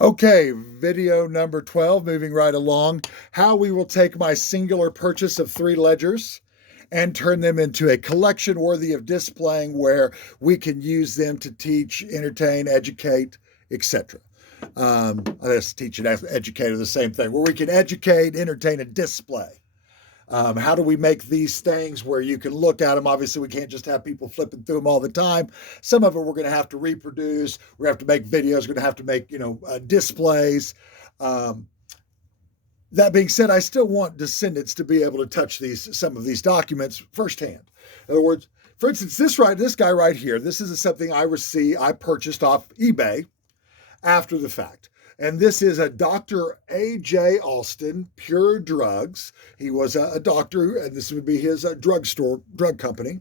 Okay, video number 12, moving right along. How we will take my singular purchase of 3 ledgers and turn them into a collection worthy of displaying where we can use them to teach, entertain, educate, etc. I guess teach and educate are the same thing, where we can educate, entertain, and display. How do we make these things where you can look at them? Obviously, we can't just have people flipping through them all the time. Some of it we're going to have to reproduce. We're going to have to make videos. We're going to have to make, displays. Um, that being said, I still want descendants to be able to touch some of these documents firsthand. In other words, for instance, this guy right here, this is something I purchased off eBay after the fact. And this is a Dr. A.J. Alston, Pure Drugs. He was a doctor, and this would be his drug company.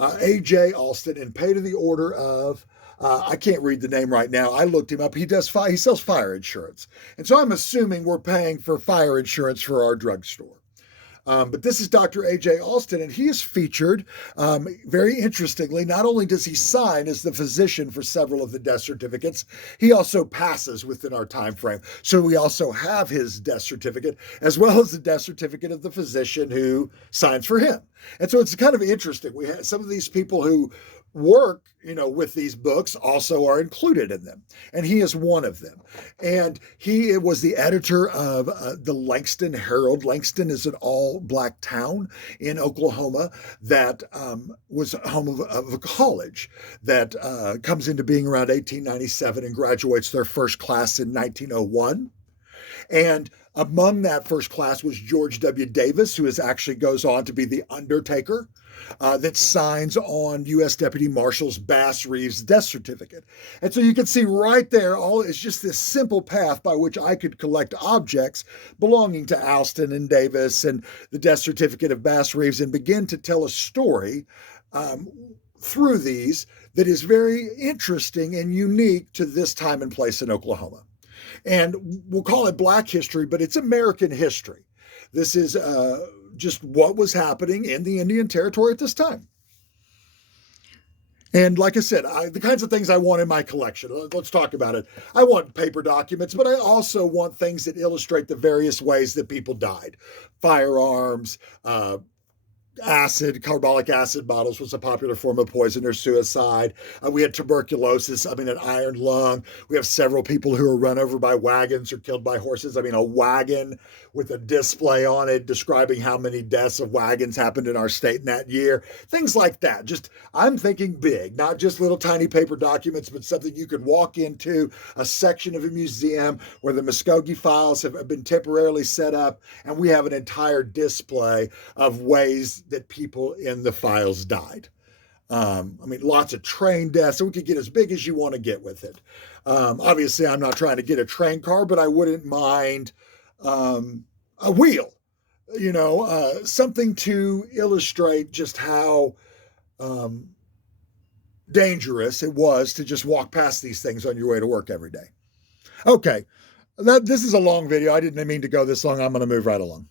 A.J. Alston, and paid to the order of, I can't read the name right now. I looked him up. He sells fire insurance. And so I'm assuming we're paying for fire insurance for our drugstore. But this is Dr. A.J. Alston, and he is featured, very interestingly. Not only does he sign as the physician for several of the death certificates, he also passes within our time frame. So we also have his death certificate, as well as the death certificate of the physician who signs for him. And so it's kind of interesting. We have some of these people who work, with these books also are included in them. And he is one of them. And he was the editor of the Langston Herald. Langston is an all-black town in Oklahoma that was home of a college that comes into being around 1897 and graduates their first class in 1901. And among that first class was George W. Davis, who actually goes on to be the undertaker that signs on U.S. Deputy Marshals Bass Reeves' death certificate. And so you can see right there, it's just this simple path by which I could collect objects belonging to Alston and Davis and the death certificate of Bass Reeves and begin to tell a story through these that is very interesting and unique to this time and place in Oklahoma. And we'll call it Black history, but it's American history. This is just what was happening in the Indian Territory at this time. And like I said, the kinds of things I want in my collection, let's talk about it. I want paper documents, but I also want things that illustrate the various ways that people died. Firearms, carbolic acid bottles was a popular form of poison or suicide. We had tuberculosis, an iron lung. We have several people who were run over by wagons or killed by horses. A wagon with a display on it describing how many deaths of wagons happened in our state in that year. Things like that. Just, I'm thinking big, not just little tiny paper documents, but something you could walk into a section of a museum where the Muskogee files have been temporarily set up, and we have an entire display of ways that people in the files died. Lots of train deaths, so we could get as big as you want to get with it. Obviously, I'm not trying to get a train car, but I wouldn't mind a wheel, something to illustrate just how dangerous it was to just walk past these things on your way to work every day. Okay, this is a long video. I didn't mean to go this long. I'm going to move right along.